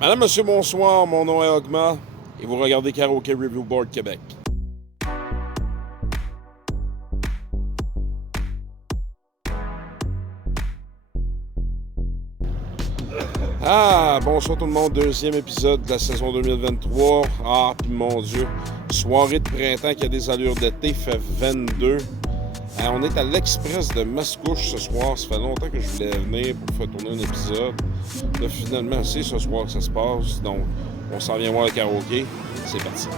Madame, monsieur, bonsoir. Mon nom est Ogma et vous regardez Karaoke Review Board Québec. Bonsoir tout le monde. Deuxième épisode de la saison 2023. Puis mon Dieu, soirée de printemps qui a des allures d'été, fait 22. On est à l'Express de Mascouche ce soir. Ça fait longtemps que je voulais venir pour faire tourner un épisode. Là, finalement, c'est ce soir que ça se passe. Donc, on s'en vient voir le karaoké. C'est parti.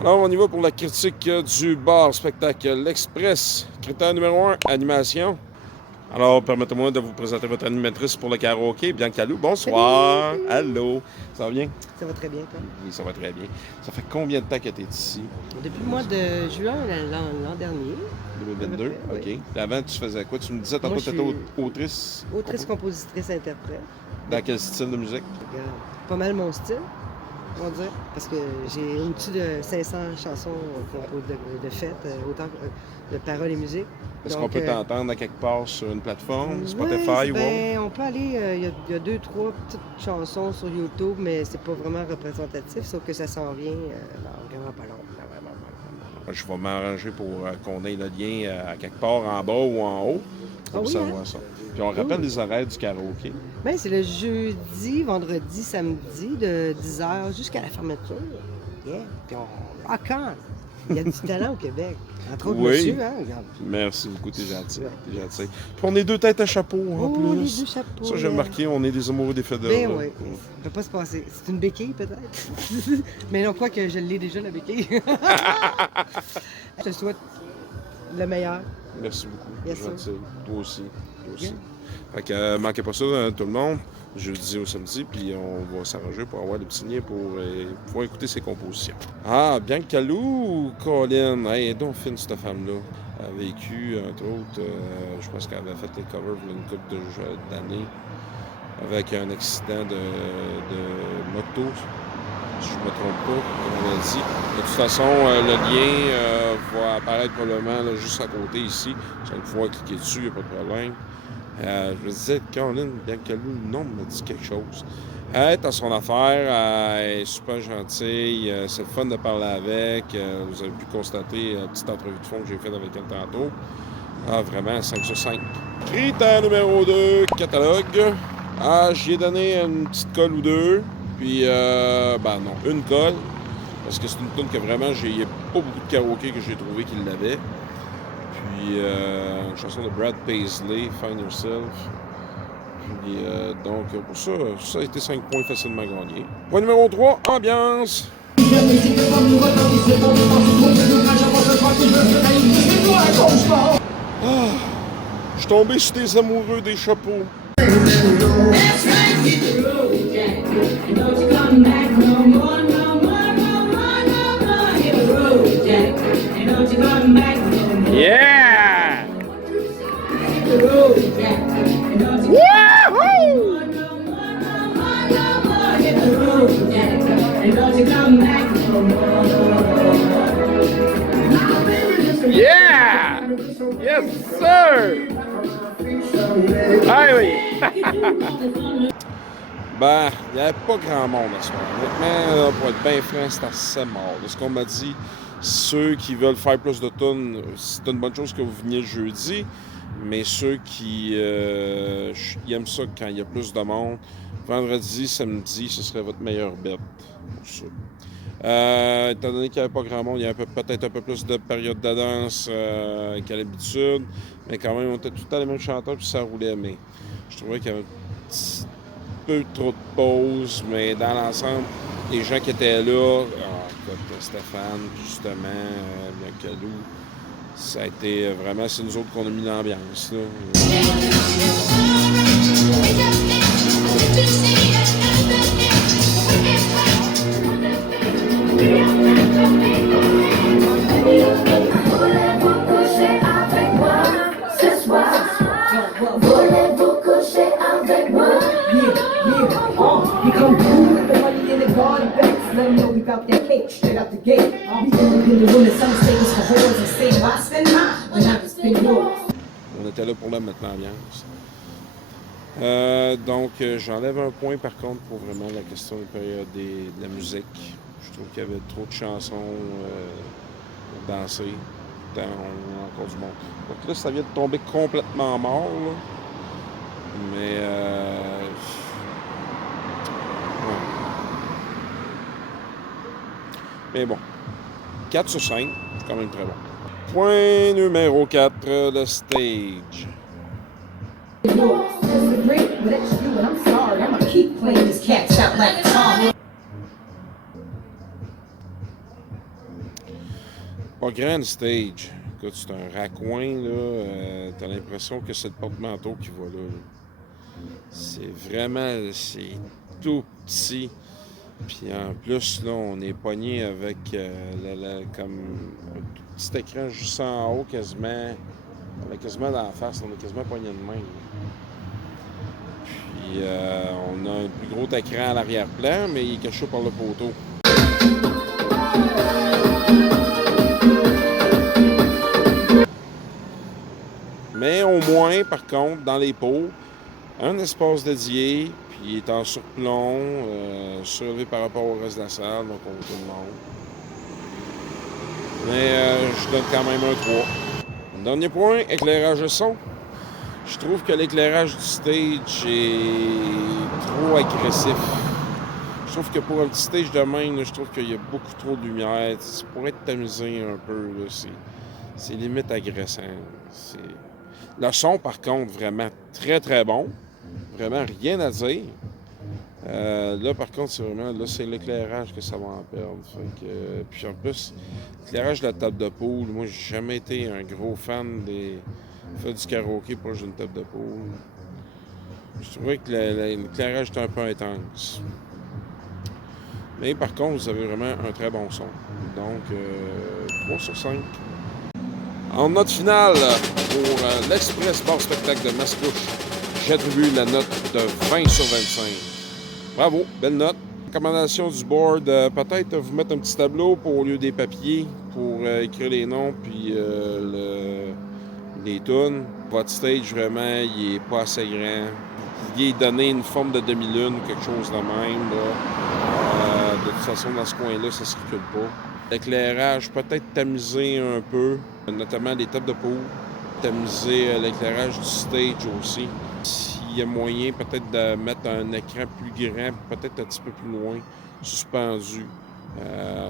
Alors, on y va pour la critique du bar spectacle L'Express. Critère numéro 1, animation. Alors, permettez-moi de vous présenter votre animatrice pour le karaoké, Bianca Lou. Bonsoir. Salut. Allô. Ça va bien? Ça va très bien, toi? Oui, ça va très bien. Ça fait combien de temps que tu es ici? Depuis le mois de juin l'an dernier. 2022? À peu près, OK. oui. Puis avant, tu faisais quoi? Tu me disais tantôt Moi, que tu je étais suis autrice? Autrice, compositrice, interprète. Dans quel style de musique? Regarde, pas mal mon style, on va dire. Parce que j'ai au-dessus de 500 chansons de fêtes, autant de paroles et musique. Est-ce Donc, qu'on peut t'entendre à quelque part sur une plateforme, Spotify ouais, ou ben, on peut aller, il y a 2-3 petites chansons sur YouTube, mais c'est pas vraiment représentatif, sauf que ça s'en vient dans vraiment pas long. Je vais m'arranger pour qu'on ait le lien à quelque part en bas ou en haut pour oui, savoir ça. Puis on rappelle les horaires du karaoké. Ben, c'est le jeudi, vendredi, samedi, de 10h jusqu'à la fermeture. Yeah. Puis on rock on. Il y a du talent au Québec. Entre autres, Oui. monsieur, hein, regarde. Merci beaucoup, t'es gentil. Ouais. T'es gentil. Puis on est deux têtes à chapeau en Oh, les plus. deux chapeaux. Ça, j'ai yeah. remarqué, on est des amoureux des fédéraux. Ben oui, ça peut pas se passer. C'est une béquille, peut-être. Mais non, quoi que je l'ai déjà, la béquille. Je te souhaite le meilleur. Merci beaucoup. Bien C'est sûr. gentil. Toi aussi. Toi aussi. Bien. Fait que manquez pas ça, tout le monde. Jeudi au samedi, puis on va s'arranger pour avoir le petit lien pour pouvoir écouter ses compositions. Bianca Lou, Colin, hey, donc fine cette femme-là. Elle a vécu, entre autres, je pense qu'elle avait fait les covers pour une couple d'années avec un accident de moto, si je ne me trompe pas, comme on l'a dit. De toute façon, le lien va apparaître probablement là, juste à côté ici. Vous allez pouvoir cliquer dessus, il n'y a pas de problème. Je me disais, Caroline, Bianca Lou, le nom me dit quelque chose. Elle est à son affaire, elle est super gentille, c'est le fun de parler avec. Vous avez pu constater la petite entrevue de fond que j'ai faite avec elle tantôt. Vraiment, 5 sur 5. Critère numéro 2, catalogue. J'y ai donné une petite colle ou deux. Puis, non, une colle. Parce que c'est une tune que vraiment, il n'y a pas beaucoup de karaoké que j'ai trouvé qui l'avait. Puis, une chanson de Brad Paisley, Find Yourself. Puis, donc, pour ça, ça a été 5 points facilement gagnés. Point numéro 3, ambiance. Je suis tombé sur des amoureux des chapeaux. Yeah! Woohoo! Yeah! Yes, sir! Ah oui! Il n'y avait pas grand monde à ce moment. Honnêtement, pour être bien franc, c'est assez mort. De ce qu'on m'a dit, ceux qui veulent faire plus de tonnes, c'est une bonne chose que vous veniez le jeudi. Mais ceux qui aiment ça quand il y a plus de monde, vendredi, samedi, ce serait votre meilleure bête pour ça. Étant donné qu'il n'y avait pas grand monde, il y avait peut-être un peu plus de période de danse qu'à l'habitude. Mais quand même, on était tout le temps les mêmes chanteurs puis ça roulait. Mais je trouvais qu'il y avait un petit peu trop de pauses. Mais dans l'ensemble, les gens qui étaient là, écoute, Stéphane, justement, Bianca Lou, ça a été vraiment, c'est nous autres qu'on a mis l'ambiance, là. that cake straight out the gate. All these independent women, some say it's for whores and saying, why spend mine when I can spend yours? On était là pour la mettre l'ambiance. Donc, j'enlève un point par contre pour vraiment la question de la musique. Je trouve qu'il y avait trop de chansons pour danser. Pourtant, on a encore du monde. Donc là, ça vient de tomber complètement mort. Là. Mais, ouais. Mais bon, 4 sur 5, c'est quand même très bon. Point numéro 4, le stage. Pas grand stage. Écoute, c'est un raccoin, là. T'as l'impression que c'est le porte-manteau qui va là. C'est vraiment... C'est tout petit. Puis en plus, là, on est pogné avec comme un tout petit écran juste en haut, quasiment. On est quasiment dans la face, on est quasiment pogné de main. Puis on a un plus gros écran à l'arrière-plan, mais il est caché par le poteau. Mais au moins, par contre, dans les pots, un espace dédié, puis il est en surplomb, surélevé par rapport au reste de la salle, donc on voit tout le monde. Mais je donne quand même un 3. Dernier point, éclairage de son. Je trouve que l'éclairage du stage est trop agressif. Je trouve que pour un petit stage de même, là, je trouve qu'il y a beaucoup trop de lumière. Ça pourrait être tamisé un peu. C'est limite agressant. Le son, par contre, vraiment très, très bon. Vraiment rien à dire. Là, par contre, c'est vraiment c'est l'éclairage que ça va en perdre. Fait que, puis en plus, l'éclairage de la table de poule, moi, j'ai jamais été un gros fan des faire du karaoké proche d'une table de poule. Je trouvais que l'éclairage était un peu intense. Mais par contre, vous avez vraiment un très bon son. Donc, 3 sur 5. En note finale, pour l'Express Bar Spectacle de Mascouche, j'attribue la note de 20 sur 25. Bravo, belle note. Recommandation du board, peut-être vous mettre un petit tableau au lieu des papiers pour écrire les noms puis les tunes. Votre stage, vraiment, il est pas assez grand. Il est donné une forme de demi-lune, quelque chose de même. De toute façon, dans ce coin-là, ça ne se recule pas. L'éclairage, peut-être tamiser un peu, notamment les tables de poule. Tamiser l'éclairage du stage aussi. S'il y a moyen, peut-être de mettre un écran plus grand, peut-être un petit peu plus loin, suspendu.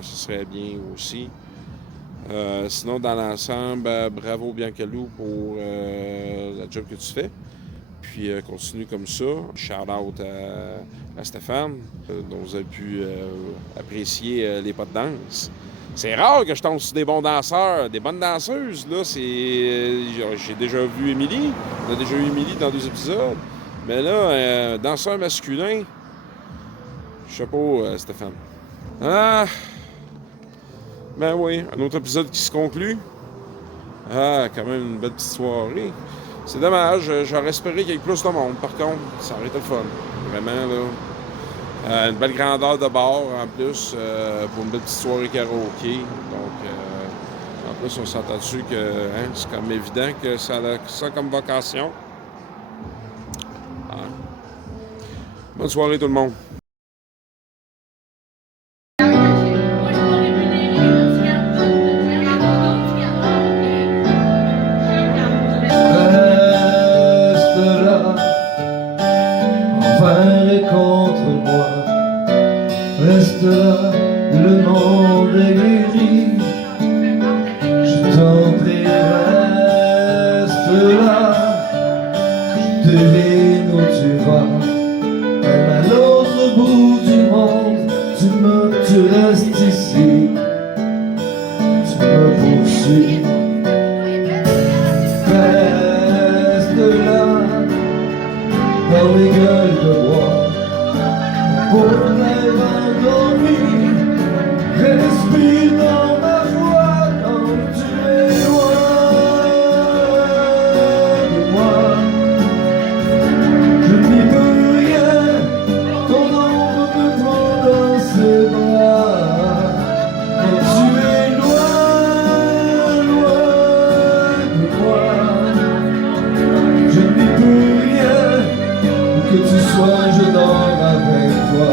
Ce serait bien aussi. Sinon, dans l'ensemble, bravo Biancalou pour la job que tu fais. Puis continue comme ça. Shout-out à Stéphane, dont vous avez pu apprécier les pas de danse. C'est rare que je tombe sur des bons danseurs, des bonnes danseuses. Là, j'ai déjà vu Émilie. On a déjà eu Émilie dans 2 épisodes. Mais là, danseur masculin, chapeau, Stéphane. Ah! Ben oui, un autre épisode qui se conclut. Ah, quand même une belle petite soirée. C'est dommage, j'aurais espéré qu'il y ait plus de monde. Par contre, ça aurait été le fun. Vraiment, là. Une belle grandeur de bar, en plus, pour une belle petite soirée karaoké. Donc, en plus, on s'entend dessus que c'est comme évident que ça a ça comme vocation. Ah. Bonne soirée, tout le monde. Reste là, le monde est guéri. Je t'en prie, reste là. Je devine où tu vas. Même à l'autre bout du monde, tu restes ici. Tu me poursuis. Reste là, dans mes gueules de bois. Pour rêve endormi, respire dans ma voix quand tu es loin de moi. Je n'y peux rien, ton ombre me prend dans ses bras. que tu sois, je dors avec toi.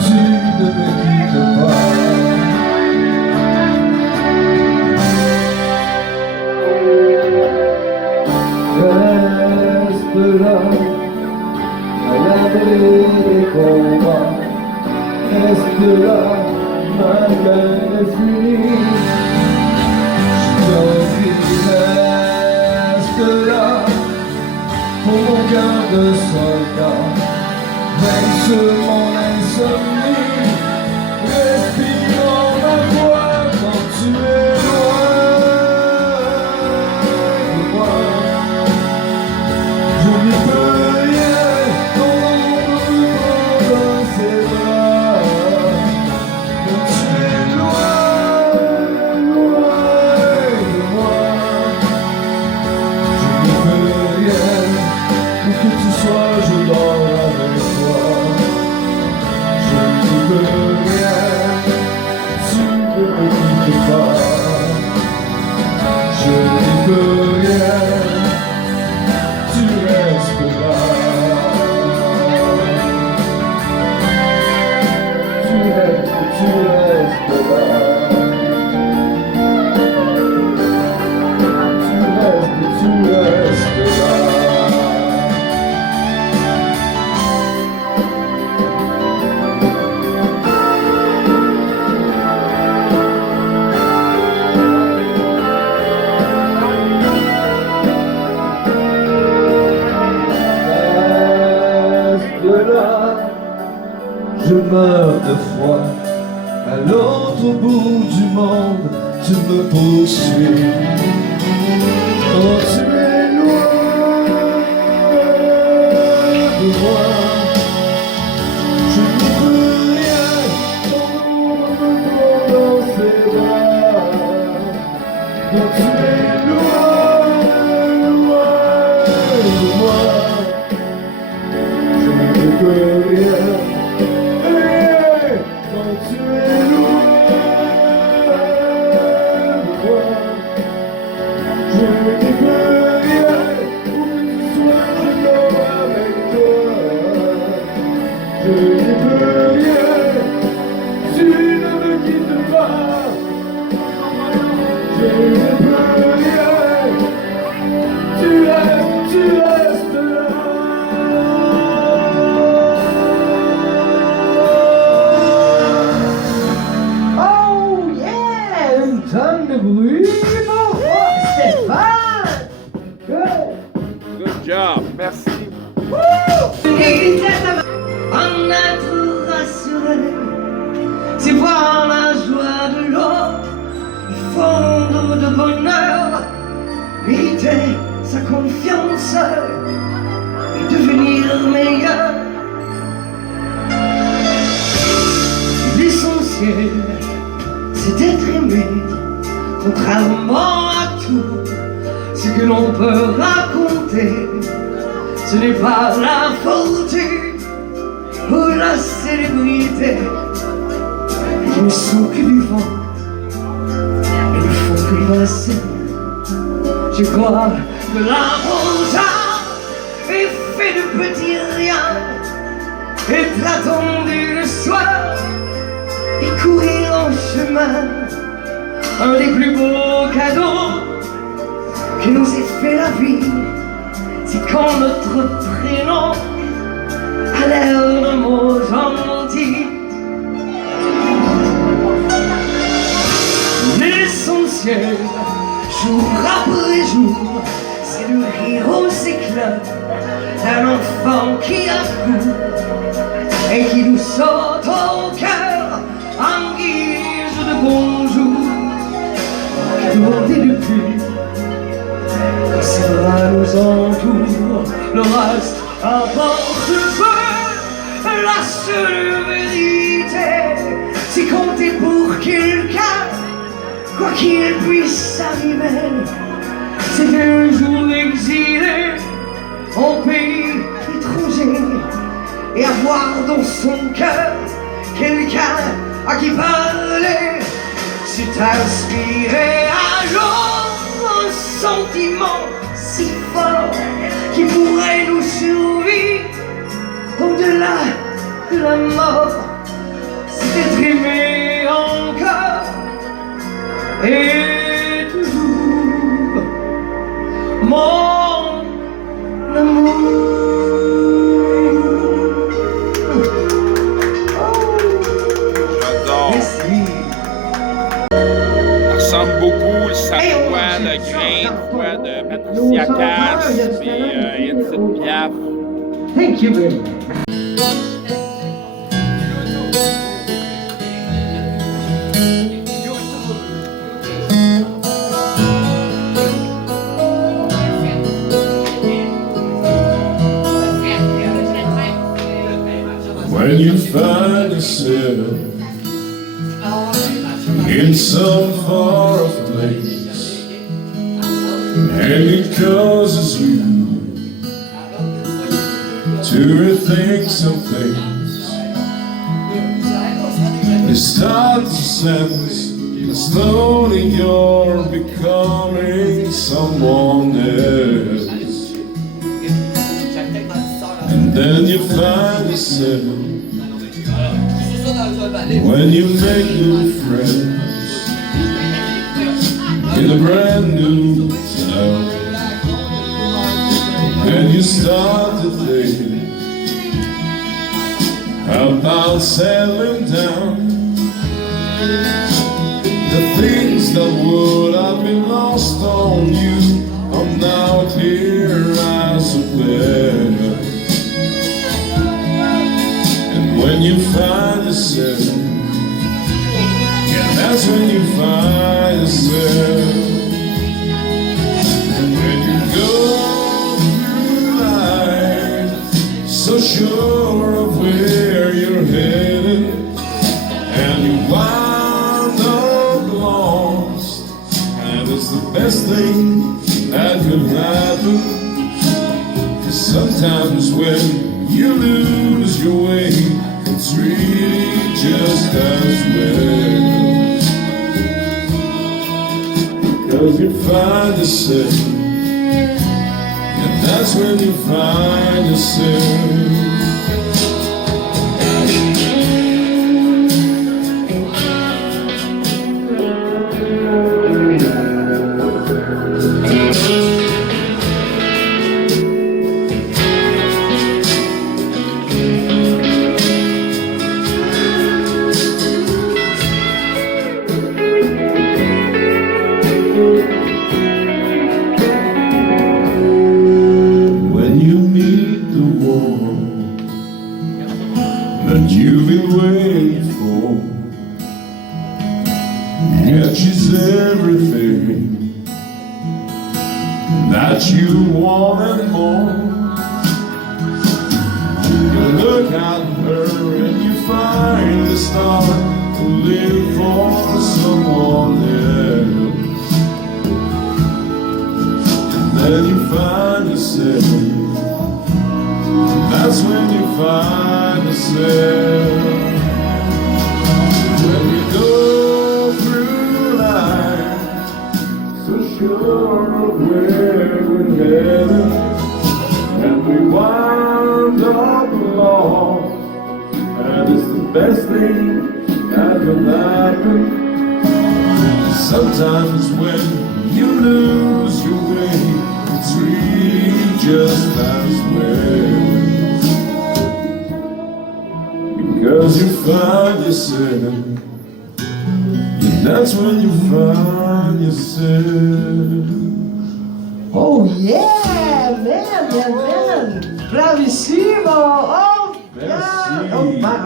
Tu ne me quittes pas. Reste là, à l'abri des combats. Reste là, ma main est finie. Reste là, pour mon cœur de soldat. Veille sur mon insomnie. Respire en ma voix quand tu es loin de moi. Je n'y peux rien, ton ombre me prend dans ses bras. Quand tu es loin de moi. Je n'y peux rien, où que tu sois, je dors avec toi. Je n'y peux rien, tu ne me quittes pas. Je n'y peux rien, tu restes là. Tu restes là. Tu restes là. Je meurs de froid, à l'autre bout du monde, tu me poursuis. Quand tu es loin de moi, je n'y peux rien, ton ombre me prend dans ses bras. Quand tu es loin de moi, je n'y peux rien. Je n'y peux rien, tu ne me quittes pas. Je n'y peux rien, tu restes là. Oh yeah! Une tonne de bruit pour Stéphane! Good! Good job. Merci. En être rassuré, c'est voir la joie de l'autre, fondre de bonheur, mériter sa confiance et devenir meilleur. L'essentiel, c'est d'être aimé, contrairement à tout ce que l'on peut raconter. Ce n'est pas la fortune ou la célébrité, ils ne sont que du vent et ne font que passer. Je crois que l'amour est fait de petits riens, être attendu le soir et courir en chemin. Un des plus beaux cadeaux que nous ait fait la vie, c'est quand notre prénom a l'air de mots gentils. L'essentiel, jour après jour, c'est de rire aux éclats d'un enfant qui accourt et qui nous saute au cœur en guise de bonjour. Demander depuis, quand ses bras nous entourent, le reste apporte peu. La seule vérité, c'est compter pour quelqu'un, quoi qu'il puisse arriver. C'est un jour exilé en pays étranger et avoir dans son cœur quelqu'un à qui parler. C'est inspiré à l'autre un sentiment si fort qui pourrait nous survivre au-delà de la mort. C'est aimer encore et toujours mon amour. J'adore. Merci. Ça ressemble beaucoup, sa Hey, on voix va de dire Grain, ça, voix de Nos Patricia enfants, Cass, il y a du puis talent. Edith Piaf. Thank you very much. When you find yourself in some far off place, and it causes you to rethink some things, you start to sense that slowly you're becoming someone else. And then you find yourself when you make new friends in a brand new town, and you start to think about settling down. The things that would have been lost on you are now clear as a bell. When you find yourself, yeah, that's when you find yourself. And when you go through life, so sure of where you're headed, and you wind up lost, and it's the best thing that could happen. 'Cause sometimes when you lose your way, it's really just as well. Because you find yourself, and that's when you find yourself. When you meet the one that you've been waiting for, yeah, she's everything that you want and more. You look at her and you finally start to live for someone else. Then you find yourself, that's when you find yourself. When we go through life, so sure of where we're headed, and we wind up lost, and it's the best thing that can happen. Sometimes when you lose your way, it's really just as well. Because you find yourself, and that's when you find yourself. Oh yeah, man. Bravissimo. Oh, Merci. yeah. Oh, my.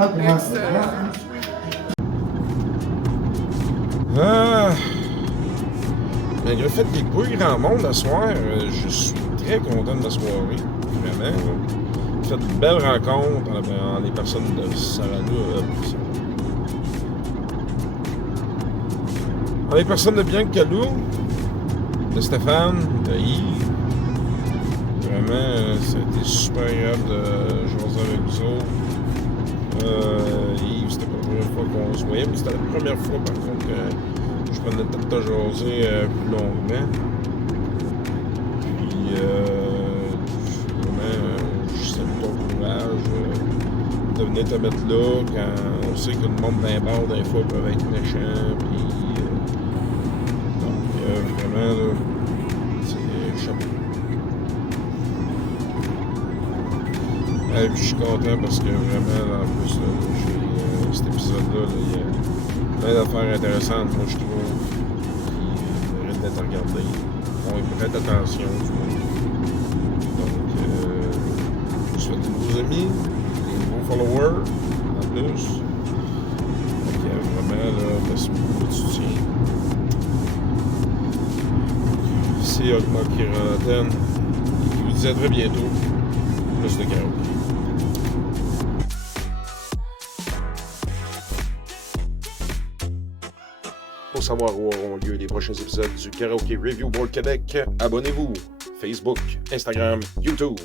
Ah. Malgré le fait qu'il n'y ait pas eu grand monde ce soir, je suis très content de la soirée. Vraiment. J'ai fait de belles rencontres en les personnes de Sarah-Lou. En les personnes de Bianca Calou, de Stéphane, de Yves. Vraiment, ça a été super agréable de jaser avec vous autres. Yves, c'était pas la première fois qu'on se voyait, mais c'était la première fois par contre que je prenais le temps de jaser plus longuement. Puis de venir te mettre là quand on sait que le monde d'un bar, des fois, peuvent être méchants. Puis, donc, vraiment, là, c'est chapeau. Et puis je suis content parce que vraiment, en plus, là, cet épisode-là, là, il y a plein d'affaires intéressantes, moi, je trouve, qui méritent d'être regardées. On y prête attention, du moins. Donc, je vous souhaite des nouveaux amis, des nouveaux followers, en plus. Donc, vraiment, là, merci beaucoup de votre soutien. C'est Ogma qui rend l'antenne et qui vous dit à très bientôt. Plus de karaoké. Pour savoir où auront lieu les prochains épisodes du Karaoke Review Board Québec, abonnez-vous. Facebook, Instagram, YouTube.